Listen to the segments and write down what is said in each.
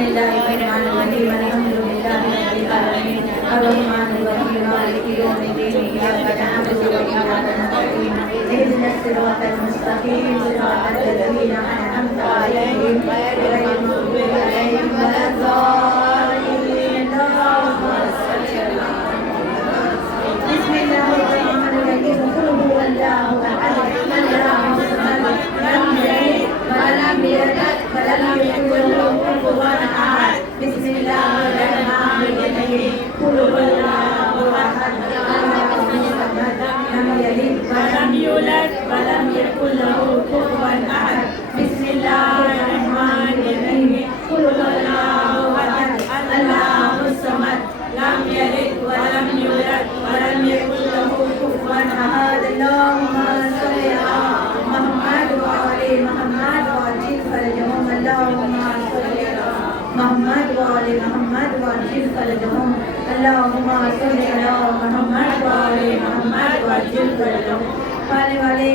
الله الرحمن الرحيم الحمد لله رب العالمين الرحمن الرحيم مالك يوم الدين إياك نعبد وإياك نستعين اهدنا الصراط المستقيم صراط الذين أنعمت عليهم غير المغضوب عليهم ولا الضالين اللهم صل على بسم الله الرحمن الرحيم قل هو الله أحد الله الصمد لم يلد ولم يولد ولم يكن له كفوا أحد بسم الله الرحمن الرحيم قل هو الله أحد الله الصمد لم يلد ولم يولد ولم يكن له كفوا أحد بسم الله الرحمن الرحيم قل هو الله أحد الله الصمد لم يلد ولم يولد ولم يكن له كفوا أحد اللهم صل على محمد وعلى محمد وعجل فرجهم اللهم صل على محمد وعلى محمد وعجل فرجهم اللهم صل على محمد وعلى محمد وعجل فرجهم پانے والے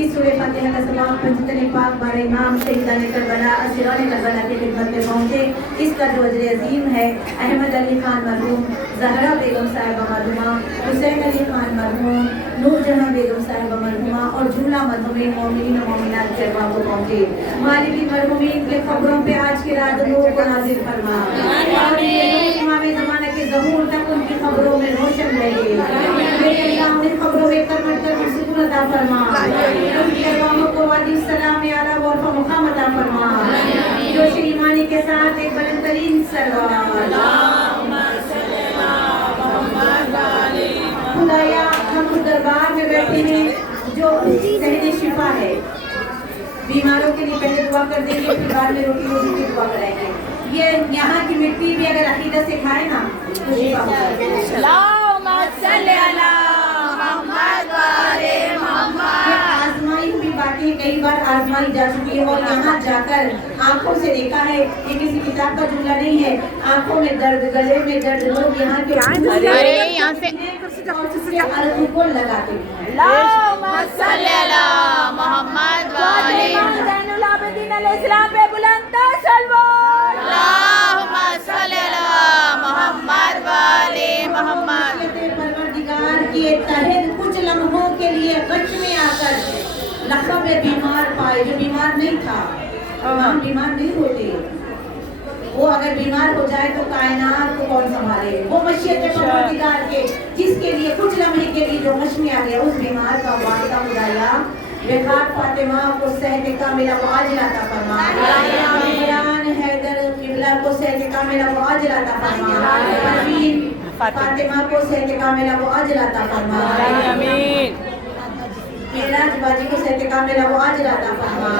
اس سورہ فاتحہ کا سلام پنجتن پاک بار امام شہیدان کربلا اسیران کربلا کی خدمت میں پہنچے. اس کا جو اجر عظیم ہے احمد علی خان مرحوم، زہرا بیگم صاحبہ مرحومہ، حسین علی خان مرحوم، نور جہاں بیگم صاحبہ مرحومہ اور جملہ مرحومین مومنین و مومنات کے ارواح کو پہنچے. مالکی مرحومین کے قبروں پہ آج کی رات نور کو نازل فرما اور یہ امام زمانہ کے ظہور تک ان کی قبروں میں روشن رہے. میرے اللہ ان قبروں میں کرمٹ کر سکون عطا فرما، ان کی ارواحوں کو وادی السلام اعلیٰ و مقام عطا فرما. جوش ایمانی کے ساتھ ایک بلند ترین سلوات. خدایا ہم اس دربار میں بیٹھے ہیں جو صحت شفا ہے. بیماروں کے لیے پہلے دعا کر دیں گے، پھر بعد میں روٹی روزی کی دعا کریں گے. یہ یہاں کی مٹی بھی اگر عقیدت سے کھائے نا تو شفا ہو جائے گی. اللہم صلی علی محمد وعلی محمد. یہ آزمائی ہوئی باتیں کئی بار آزمائی جا چکی ہے اور یہاں جا کر آنکھوں سے دیکھا ہے. یہ کسی کتاب کا جملہ نہیں ہے. آنکھوں میں درد، گلے میں درد، لوگ یہاں کے یہاں سے کو لگاتے ہیں. اللہم صلی علی محمد وعلی زین العابدین علیہ السلام پہ بلند سلوات. اللہم صلی علی محمد وعلی محمد. پروردگار کے تحت کچھ لمحوں کے لیے غش میں آ کر لقب بیمار پائے جو بیمار نہیں تھا. ہم بیمار نہیں ہوتے. وہ اگر بیمار ہو جائے تو کائنات کو کون سنبھالے؟ وہ مشیت پروردگار کے جس کے لیے کچھ لمحے کے لیے جو غش میں آ گیا اس بیمار کا واسطہ خدایا وفات فاطمہ کو صحت کاملہ و عاجلہ عطا فرما. عمران حیدر قبلہ کو صحت کاملہ و عاجلہ عطا فرما. پروین فاطمہ کو صحت کاملہ و عاجلہ عطا فرما. آمین. معراج باجی کو صحت کاملہ و عاجلہ عطا فرما.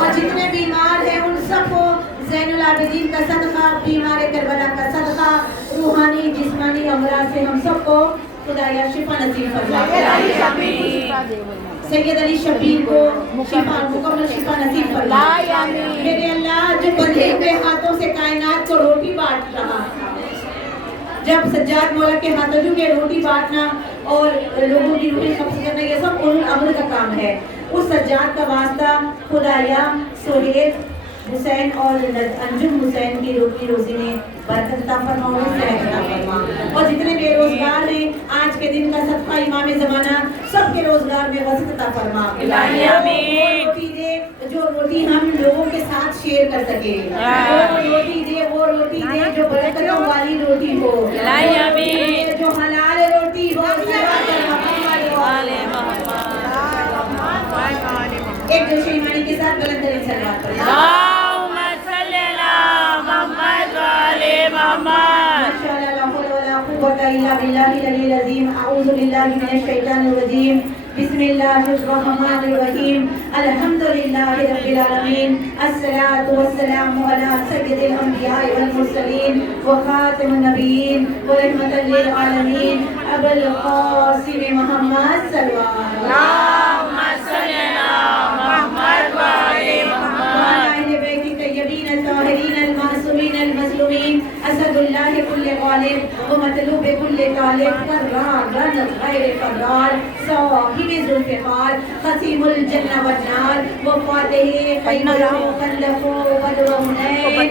اور جتنے بیمار ہیں ان سب کو زین العابدین کا صدقہ، بیمار کربلا کا صدقہ، روحانی جسمانی امراض سے ہم سب کو خدایا شفا نصیب فرما. سید علی شبیر کو شفا، مکمل شفا نصیب فرما. میرے اللہ جو بندھے ہوئے ہاتھوں سے کائنات کو روٹی بانٹ رہا، جب سجاد مولا کے ہاتھوں کے روٹی بانٹنا اور لوگوں کی روٹی قبض کرنا یہ سب اولو الامر کا کام ہے. اس سجاد کا واسطہ خدایا سہیل حسین اور انجم حسین کی روٹی روزی میں برکت عطا فرما اور صحت عطا فرما. اور جتنے بے روزگار ہیں آج کے دن کا صدقہ امام زمانہ سب کے روزگار میں وسعت عطا فرما. روٹی دے جو روٹی ہم لوگوں کے ساتھ شیئر کر سکے. وہ روٹی دے، وہ روٹی دے جو برکتوں والی روٹی ہو، جو حلال روٹی ہو. ایک دوسرے ایمانی کے ساتھ بلند ترین صلوات پڑھیں. اللہم صلی علی محمد وعلی محمد. ماشاءاللہ لا حول ولا قوة الا باللہ العلی العظیم. اعوذ باللہ من الشیطان الرجیم. بسم اللہ الرحمن الرحیم. الحمدللہ رب العالمین. الصلاة والسلام علی سید الانبیاء والمرسلین وخاتم النبیین ورحمۃ للعالمین ابو القاسم محمد صلی اللہ علیہ وسلم. اللہم صلی علی محمد وعلی محمد. الطیبین الطاہرین المعصومین المظلومین اسد اللہ کل غالب و مطلوب کل طالب قرار رنت غیر قرار صاحب ذوالفقار قسیم الجنہ والنار و فاتح خیبر و خندق و بدر و حنین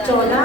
14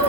2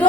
2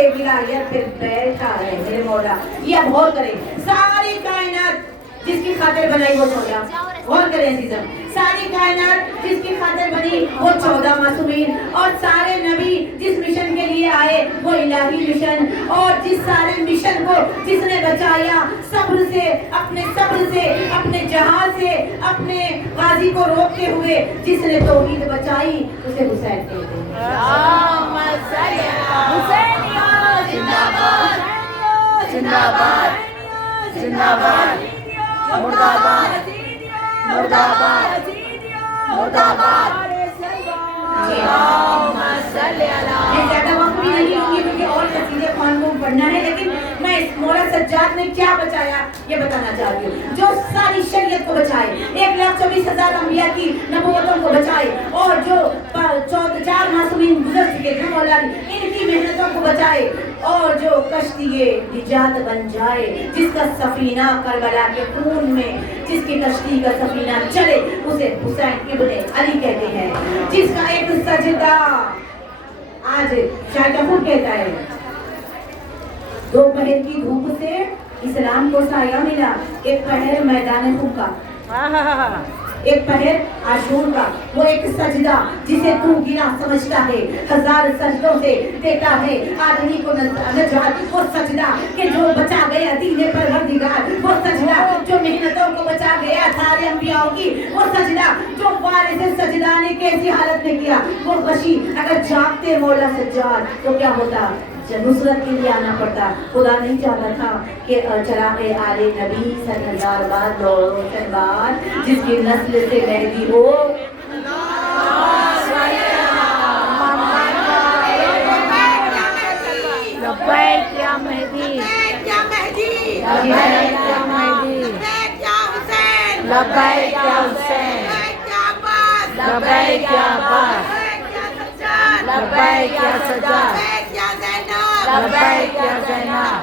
سے ولایت پہ بیٹھا ہے میرے مولا. یہ اب غور کریں, ساری کائنات جس کی خاطر بنائی وہ 14, غور کریں عزیزم, ساری کائنات جس کی خاطر بنی وہ 14 معصومین, اور سارے نبی جس مشن کے لیے آئے وہ الہی مشن, اور جس سارے مشن کو جس نے بچایا صبر سے, اپنے جہاز سے, اپنے غازی کو روکتے ہوئے جس نے توحید بچائی اسے حسین کہتے ہیں. زندہ باد, زندہ باد, مرد آباد, مرد آباد, مرد آباد. میں زیادہ وقت بھی نہیں لوں گی کیونکہ اور قصیدے خوان کو پڑھنا ہے, لیکن میں اس مولا سجاد نے کیا بچایا یہ بتانا چاہتی ہوں. جو ساری شریعت کو بچائے, 1,24,000 انبیاء کی نبوتوں کو بچائے, اور جو 4 معصومین گزر چکے تھے مولا نے ان کی محنتوں کو بچائے, اور جو کشتی نجات بن جائے, جس کا سفینہ کربلا کے خون میں, جس کی کشتی کا سفینہ چلے اسے حسین ابن علی کہتے ہیں. جس کا ایک سجدہ, آج شاید خود کہتا ہے, دوپہر کی دھوپ سے اسلام کو سایہ ملا, ایک پہر میدان خون کا, ایک پہر عاشور کا, وہ ایک سجدہ جسے تو گنا سمجھتا ہے, 1000 سجدوں سے دیتا ہے آدمی کو نجات. وہ سجدہ کہ جو بچا گیا دین پروردگار, وہ سجدہ جو محنتوں کو بچا گیا سارے انبیاء کی, وہ سجدہ جو وارث سجدہ نے کیسی حالت میں کیا. وہ غشی اگر جاگتے مولا سجاد تو کیا ہوتا, نصرت کے لیے آنا پڑتا. خدا نہیں چاہتا تھا کہ چراغ آل نبی 100,000 بار روشن بار جس کی نسل سے مہدی ہو. لبیک یا مہدی, لبیک یا مہدی, لبیک یا مہدی, لبیک یا حسین, لبیک یا حسین, لبیک یا عباس, لبیک یا عباس, لبیک یا سجاد, لبیک یا زینب, لبیک یا زینب,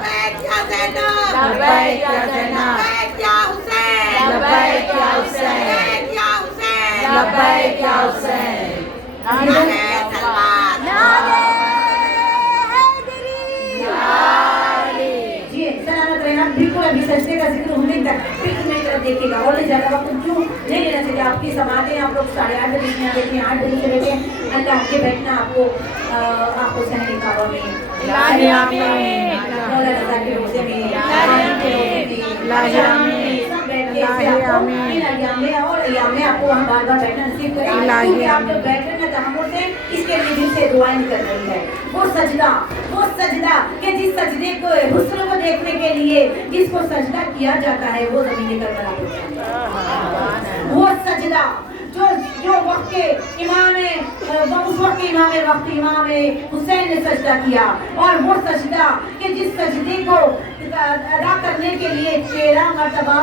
لبیک یا زینب, لبیک یا زینب, لبیک یا زینب, لبیک یا حسین, لبیک یا حسین, لبیک یا حسین, لبیک یا حسین. نعرہ سلوات, جی سلامت رہنا. بالکل ابھی سجدے کا ذکر ہونے تک بالکل میری طرف دیکھیے گا, اور زیادہ وقت کیوں نہیں لینا چاہیے. آپ کی سماعتیں آپ لوگ 8:30 بجے سے بیٹھے, 8 بجے سے بیٹھے, اللہ کے بیٹھنا آپ کو سہنے کعبہ میں, مولا رضا کے روزے میں, سب بیٹھ کے ان ایام میں اور ایام میں آپ کو وہاں بار بار بیٹھنا نصیب کرے, کیونکہ آپ لوگ بیٹھ رہے ہیں تحمل سے, اس کے لیے دل سے دعائیں کر رہی ہے. وہ سجدہ کہ جس سجدے کو حسن کو دیکھنے کے لیے جس کو سجدہ کیا جاتا ہے وہ زمین کربلا ہوتا ہے. وہ سجدہ جو وقت کے امام, اس وقت کے امام حسین نے سجدہ کیا, اور وہ سجدہ کہ جس سجدے کو ادا کرنے کے لیے 13 مرتبہ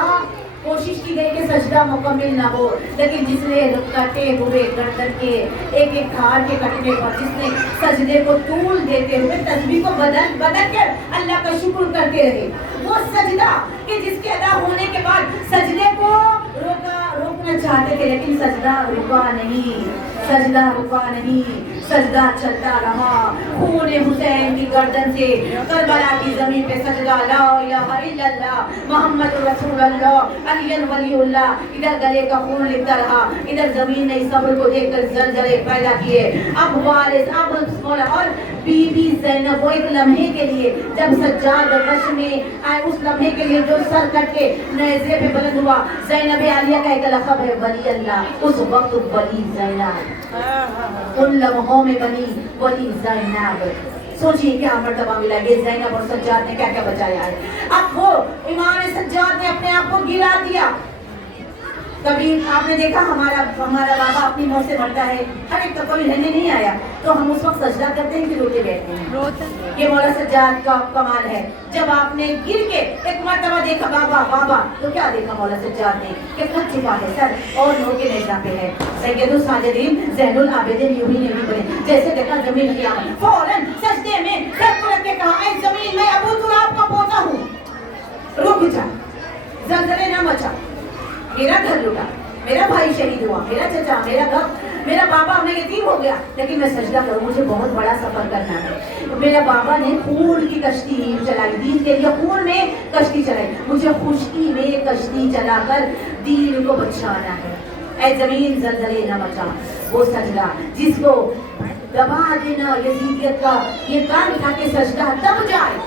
کوشش کی گئی کہ سجدہ مکمل نہ ہو, لیکن جس نے کٹے ہوئے گردن کے ایک ہار کے کٹنے پر جس نے سجدے کو طول دیتے ہوئے تسبیح کو بدل کر اللہ کا شکر کرتے رہے. وہ سجدہ کہ جس کے ادا ہونے کے بعد سجدے کو روکنا چاہتے تھے, لیکن سجدہ رکا نہیں, سجدہ چلتا رہا. خون حسین کی گردن سے کربلا کی زمین پہ سجدہ, لا الہ الا اللہ محمد رسول اللہ علی ولی اللہ. ادھر گلے کا خون لکھتا رہا, ادھر زمین نے صبر کو دیکھ کر زلزلے پیدا کیے. اب وارث, اب مولا, اور بی بی زینب وہ ایک لمحے کے لیے جب سجاد رش میں آئے, اس لمحے کے لیے جو سر کٹ کے نیزے پہ بلند ہوا, زینب عالیہ کا ایک لقب ہے ولی اللہ. اس وقت ولی زینب, ان لمحوں میں بنی ولی زینب. سوچیے کیا مرتبہ ملا یہ زینب اور سجاد نے کیا کیا بچایا ہے. اب وہ امام سجاد نے اپنے آپ کو گرا دیا. کبھی آپ نے دیکھا ہمارا بابا اپنی موت سے مرتا ہے, ہر ایک کا کبھی رہنے نہیں آیا, تو ہم اس وقت سجدہ کرتے ہیں کہ روتے بیٹھتے ہیں. یہ مولا سجاد کا کمال ہے. جب آپ نے گر کے ایک مرتبہ دیکھا بابا, تو کیا دیکھا مولا سجاد نے کہ خود چھپا ہے سر اور نور کے نیزہ پہ ہے. سید الساجدین زین العابدین یوں ہی نہیں بنے, جیسے دیکھا زمین قیامت فوراً سجدے میں سر کو رکھ کے کہا, اے زمین میں ابو تراب کا پوتا ہوں, رک جا, زلزلے نہ مچا, میرا گھر لٹا. میرا بھائی شہید ہوا, میرا چچا, میرا گھر, میرا بابا میں یتیم ہو گیا, لیکن میں سجدہ کروں, مجھے بہت بڑا سفر کرنا ہے. میرا بابا نے خون کی کشتی چلائی, دین کے لیے خون میں کشتی چلائی, مجھے خشکی میں کشتی چلا کر دین کو بچانا ہے. اے زمین زلزلے نہ مچا, وہ سجدہ جس کو دبا دینا یزیدیت کا یہ کان اٹھا کے سجدہ دب جائے,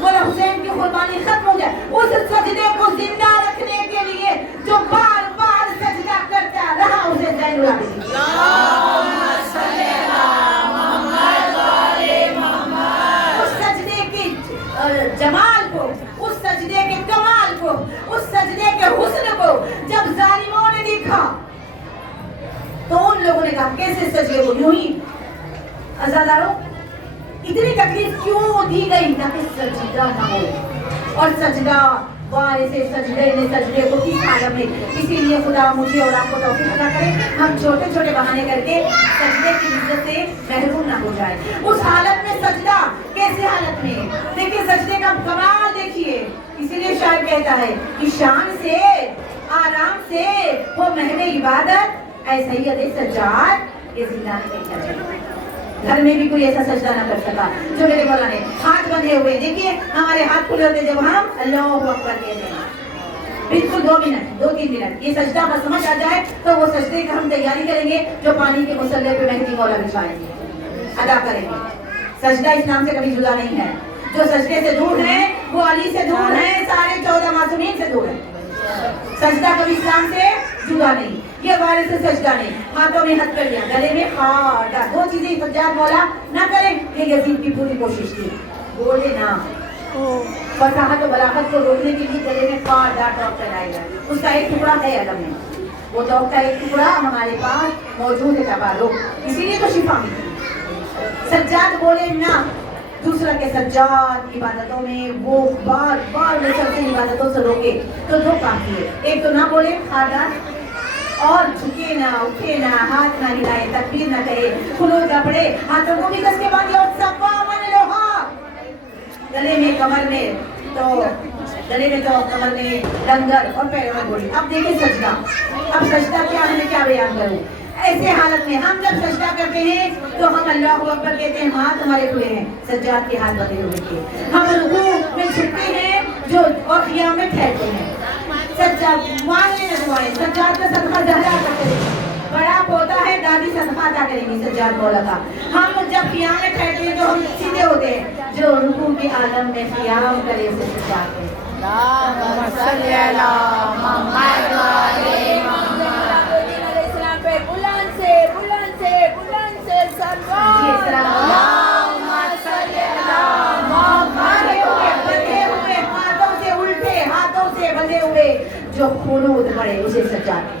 مولا حسین کی قربانی ختم ہو جائے, اس سجدے کو زندہ رکھنے کے لیے جو بار بار سجدہ کرتا رہا اسے زین العابدین. اس سجدے کی جمال کو, اس سجدے کے کمال کو, اس سجدے کے حسن کو جب ظالموں نے دیکھا تو ان لوگوں نے کہا کیسے سجدے کو یوں ہی عزاداروں اتنی تکلیف کیوں دی گئی تاکہ سجدہ نہ ہو. اور سجدہ وارث سجدے نے سجدے کو کس عالم میں, اسی لیے خدا مجھے اور آپ کو توفیق عطا کرے ہم چھوٹے چھوٹے بہانے کر کے سجدے کی عزت سے محروم نہ ہو جائے. اس حالت میں سجدہ کیسے حالت میں, دیکھیے سجدے کا کمال دیکھیے. اسی لیے شاعر کہتا ہے کہ شان سے آرام سے وہ محو عبادت اے سید سجاد یہ زندان میں کیا چاہیے. گھر میں بھی کوئی ایسا سجدہ نہ کر سکا جو میرے مولا نے ہاتھ بندھے ہوئے, دیکھیے ہمارے ہاتھ کھلے ہوتے جب ہم اللہ اکبر کہتے ہیں, بالکل 2 منٹ 2-3 منٹ یہ سجدہ بس سمجھ آ جائے تو وہ سجدے کی ہم تیاری کریں گے جو پانی کے مسلح پہ مہدی مولا بچھائیں گے, ادا کریں گے. سجدہ اسلام سے کبھی جدا نہیں ہے. جو سجدے سے دور ہیں وہ علی سے دور ہیں, سارے 14 معصومین سے دور ہیں. سجدہ کبھی اسلام سے جدا نہیں. یہ وارث سجدہ نہیں, ہاتھوں میں ہتھ کر لیا, گلے میں ہاتھ ڈال, 2 چیزیں سجاد مولا نہ کریں. یہ یزید کی پوری کوشش تھی, بولے نا فصاحت و بلاغت کو روکنے کے لیے گلے میں ہاتھ ڈال ڈاک پہنایا گیا. اس کا ایک ٹکڑا ہے علم میں, وہ ڈاک کا ایک ٹکڑا ہمارے پاس موجود ہے تبارک, اسی لیے تو شفا ملی. سجاد بولے نا, دوسرا کے سجاد عبادتوں میں وہ بار بار مسلسل عبادتوں سے روکے تو 2 کام کیے. ایک تو نہ بولے خاردار اور جھکے نہ, اٹھے نہ, ہاتھ نہ ہلائے, تکبیر نہ کہے, خلوت نہ پڑے, ہاتھوں کو بھی کس کے باندھے اور صفا من لوہا, گلے میں کمر میں تو گلے میں تو کمر میں لنگر اور پیروں میں گھوڑی. اب دیکھیں سجدہ, اب سجدہ کیا ہے, میں کیا بیان کروں. ایسے حالت میں ہم جب سجدہ کرتے ہیں تو ہم اللہ اکبر کہتے ہیں, ہاتھ ہمارے کھلے ہیں, سجاد کے ہاتھ بندھے ہوئے تھے. ہم رکوع میں جھکتے ہیں جو اور قیام میں ٹھہرتے ہیں. سجاد مانگنے نہ دعائیں, سجاد کا صدقہ زہرا کرتے ہیں, بڑا پوتا ہے دادی صدقہ ادا کریں گی سجاد مولا کا. ہم جب قیام میں ٹھہرتے ہیں تو ہم سیدھے ہوتے ہیں, جو رکوع کے عالم میں قیام کرے اسے سجاد ہیں. اللہم صلی علی محمد و آل محمد. بلند سے سلوات. اللہم صلی علی محمد و آل بندھے ہوئے ہاتھوں سے, الٹے ہاتھوں سے بندھے ہوئے جو خلود پڑے اسے سجاد.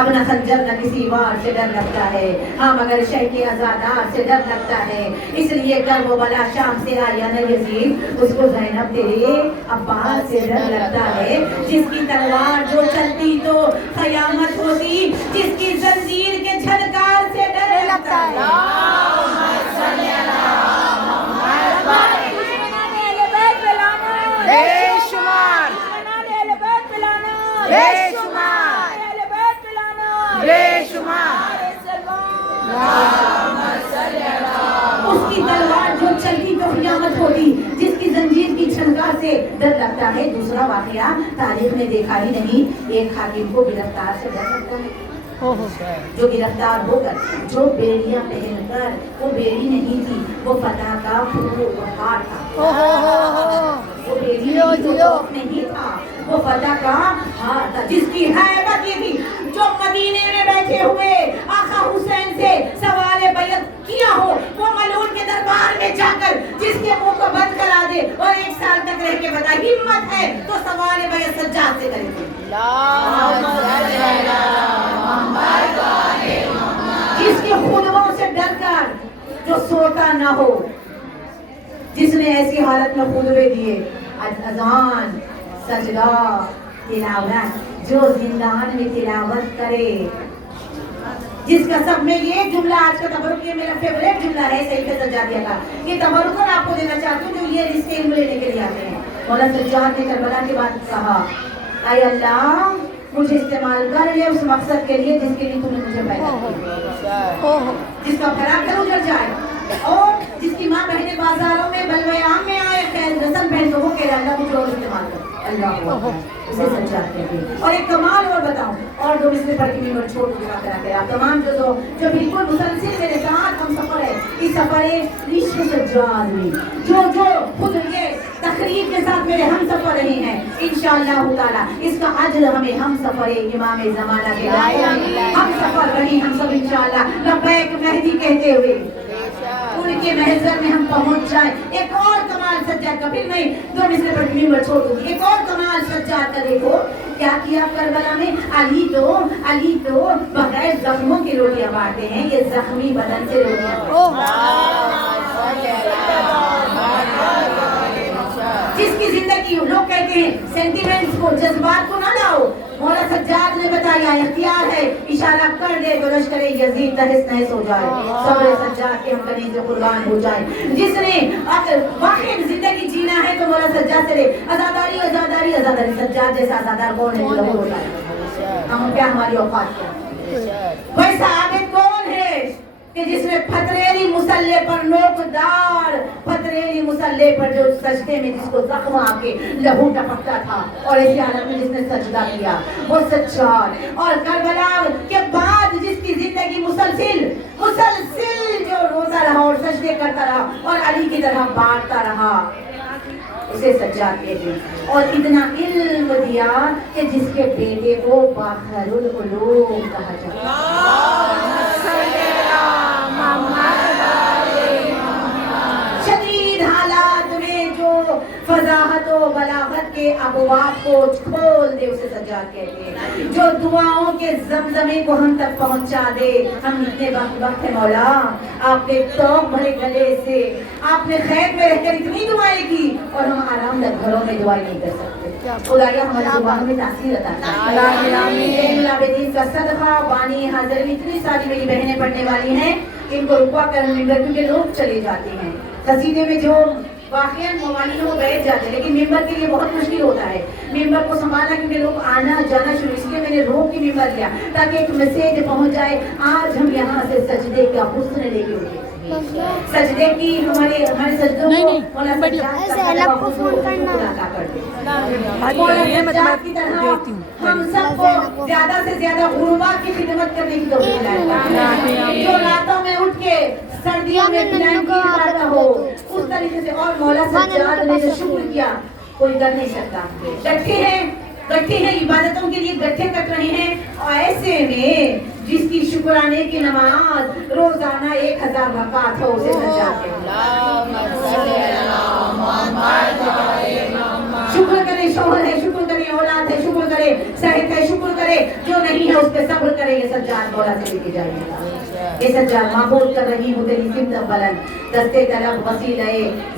اب نہ خنجر نہ کسی وار سے ڈر لگتا ہے, ہاں مگر شہ کے ازادار سے ڈر لگتا ہے. اس لیے کر وہ بلا شام سے آیا نہ یزید, اس کو زینب تیرے عباس سے ڈر لگتا ہے. جس کی تلوار جو چلتی تو قیامت ہوتی, جس کی زنجیر کے جھنکار سے ڈر لگتا ہے. بے شمار بے شمار بے شمار. اس کی تلوار جو چلتی تو قیامت ہوتی, جس کی زنجیر کی چھنکار سے ڈر لگتا ہے. دوسرا واقعہ تاریخ نے دیکھا ہی نہیں, ایک حاکم کو گرفتار سے ڈر لگتا ہے. جو گرفتار ہو کر, جو بیڑیاں پہن کر, وہ بیڑی نہیں تھی, وہ فتح کا ہار تھا. وہ بیڑی نہیں تھا, وہ فتح کا ہار تھا. جس کی ہیبت یہ تھی, جو مدینے میں بیٹھے ہوئے آقا حسین سے سوال بیعت کیا ہو, وہ ملعون کے دربار میں جا کر جس کے منہ کو بند کرا دے اور 1 سال تک رہ کے بتا, ہمت ہے تو سوال بیعت سجاد سے کریں گے. جس کے خطبوں سے ڈر کر جو سوتا نہ ہو, جس نے ایسی حالت میں خطبے دیے, اذان, سجدہ, تلاوت, جو زندان میں تلاوت کرے, جس کا سب میں یہ جملہ آج کا تبرک, یہ میرا فیوریٹ جملہ ہے سید سجادیہ کا. یہ تبرک میں آپ کو دینا چاہتی ہوں جو یہ رشتے علم لینے کے لیے آتے ہیں. مولا سجاد نے کربلا کے بعد کہا, اے اللہ مجھے استعمال کر لے اس مقصد کے لیے جس کے لیے تم نے مجھے پیدا کیا، جس کا بھلا کر اجڑ جائے اور جس کی ماں بہنیں بازاروں میں بلوے عام میں آئے خیر رسم پہن تو وہ کہہ رہا اللہ مجھے اور استعمال کر اللہ اسے سجاد کہتے ہیں۔ اور ایک کمال اور بتاؤں اور دو مسئلے پر کی نمبر چھوڑ کے کرا کے آپ تمام جو بالکل مسلسل میرے ساتھ ہم سفر ہے اس سفر عشق سجاد میں جو خود یہ تقریب کے ساتھ میرے ہم سفر رہے ہیں انشاءاللہ تعالی اس کا اجر ہمیں ہم سفر امام زمانہ کے ہم سفر رہے ہم سب انشاءاللہ لبیک مہدی کہتے ہوئے ان کے محضر میں ہم پہنچ جائیں۔ ایک اور کمال سجاد کا، پھر میں دو مسئلے پر نمبر چھوڑ دوں گی، ایک اور کمال سجاد کا دیکھو کیا کیا کربلا میں۔ علی تو بغیر زخموں کی روٹیاں بانٹتے ہیں، یہ زخمی بدن سے روٹیاں جس کی زندگی لوگ کہتے ہیں سینٹیمنٹس کو جذبات کو نہ لاؤ، مولا سجاد نے بتایا اختیار ہے، اشارہ کر دے گلش کرے یزید تہس نہس ہو جائے، صبر سجاد کے ہم کنیز قربان ہو جائے۔ جس نے اگر واقعی زندگی جینا ہے تو مولا سجاد سے آزاداری سجاد جیسا آزادار کون ہے جو ظہور ہوتا ہے؟ ہم کیا ہماری اوقات کیا؟ ویسا عابد کون ہے کہ جس نے پتریلی مسلح پر نوکدار پتریلی مسلح پر جو سجدے میں جس کو زخم آ کے لہو ٹپکتا تھا اور ایسی حالت میں جس نے سجدہ کیا وہ سجاد، اور کربلا کے بعد جس کی زندگی مسلسل جو روزہ رہا اور سجدے کرتا رہا اور علی کی طرح بانٹتا رہا اسے سجاد کہتے ہیں۔ اور اتنا علم دیا کہ جس کے بیٹے کو باخر العلوم کہا جاتا ہے۔ شدید حالات میں جو فضاحت و بلاغت کے ابواب کو کھول دے اسے سجاد کہتے ہیں، جو دعاؤں کے زمزمے کو ہم تک پہنچا دے۔ ہم اتنے وقت ہے مولا آپ نے توق بھرے گلے سے آپ نے خیر میں رہ کر اتنی دعائیں کی اور ہم آرام دہ گھروں میں دعائیں نہیں کر سکتے۔ خدایا ہماری زبانوں میں تاثیر عطا فرمائے۔ العابدین کا صدقہ بانی حاضر میں اتنی ساری میری بہنیں پڑھنے والی ہیں ان کو رکوا کر ممبر کیونکہ لوگ چلے جاتے ہیں قصیدے میں جو واقعاً موالین وہ بیٹھ جاتے ہیں لیکن ممبر کے لیے بہت مشکل ہوتا ہے ممبر کو سنبھالنا کیونکہ لوگ آنا جانا شروع، اس لیے میں نے روک کے ممبر لیا تاکہ ایک میسیج پہنچ جائے۔ آج ہم یہاں سے سجدے کا حسن لے کے اٹھے، سجدے کی ہمارے سجدوں کو مولا سجاد کا حضور عطا کرتے سجاد کی طرح ہم سب کو زیادہ سے زیادہ غربا کی خدمت کرنے کی توفیق عطا، جو راتوں میں اٹھ کے سردیوں میں پلان کی بات ہو اس طریقے سے، اور مولا سجاد نے جو شکر کیا کوئی کر نہیں سکتا۔ گٹھے ہیں عبادتوں کے لیے گٹھے کٹ رہے ہیں اور ایسے میں جس کی شکرانے کی نماز روزانہ 1000 رکعت ہو اسے سجاد کہتے ہیں۔ شکر کرے شوہر ہے، شکر کرے اولاد ہے، شکر کرے صحت ہے، شکر کرے جو نہیں ہے اس پہ صبر کرے، یہ سجاد مولا سے لے کے جائے گا۔ یہ سجاد معبود کر رہی ہوں تیری سمت بلند، دستے طلب وسیلہ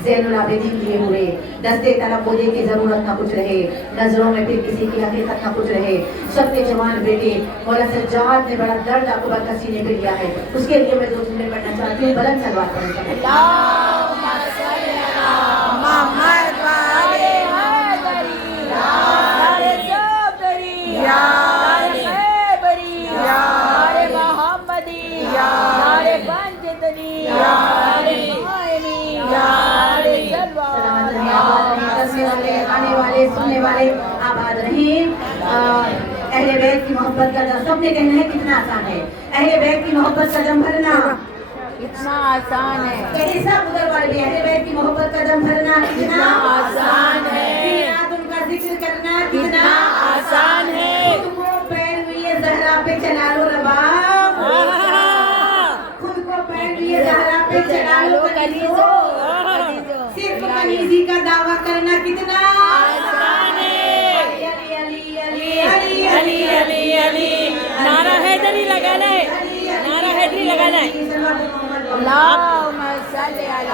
زین العابدین لیے ہوئے، دستے طلب مجھے کی ضرورت نہ کچھ رہے، نظروں میں پھر کسی کی حقیقت نہ کچھ رہے، سب کے جوان بیٹے مولا سجاد نے بڑا درد اکبر کا سینے پہ لیا ہے، اس کے لیے میں 2 جملے پڑھنا چاہتی ہوں، بلند سلوات پڑھنا چاہتی ہوں۔ اللہم صلی علی محمد و آل حیدری یا خیبری یا محمدی یا بنجدنی یا مائنی یا آنے والے سننے والے آباد رہیں۔ اہل بیت کی محبت کا سب نے کہنا ہے کتنا آسان ہے، اہل بیت کی محبت کا دم بھرنا کتنا آسان ہے، کہتے سب ادھر والے بھی اہل بیت کی محبت کا دم بھرنا کتنا آسان ہے، ان کا ذکر کرنا کتنا آسان ہے، خود کو پیر ہوئی زہرا پہ چلا لو رباب، خود کو پیر ہوئی زہرا پہ چلا لو کنیزو، صرف کنیزی کا دعویٰ کرنا کتنا آسان ہے، علی علی علی علی نعرہ حیدری لگانا ہے، نعرہ حیدری لگانا ہے۔ اللہم صلی علی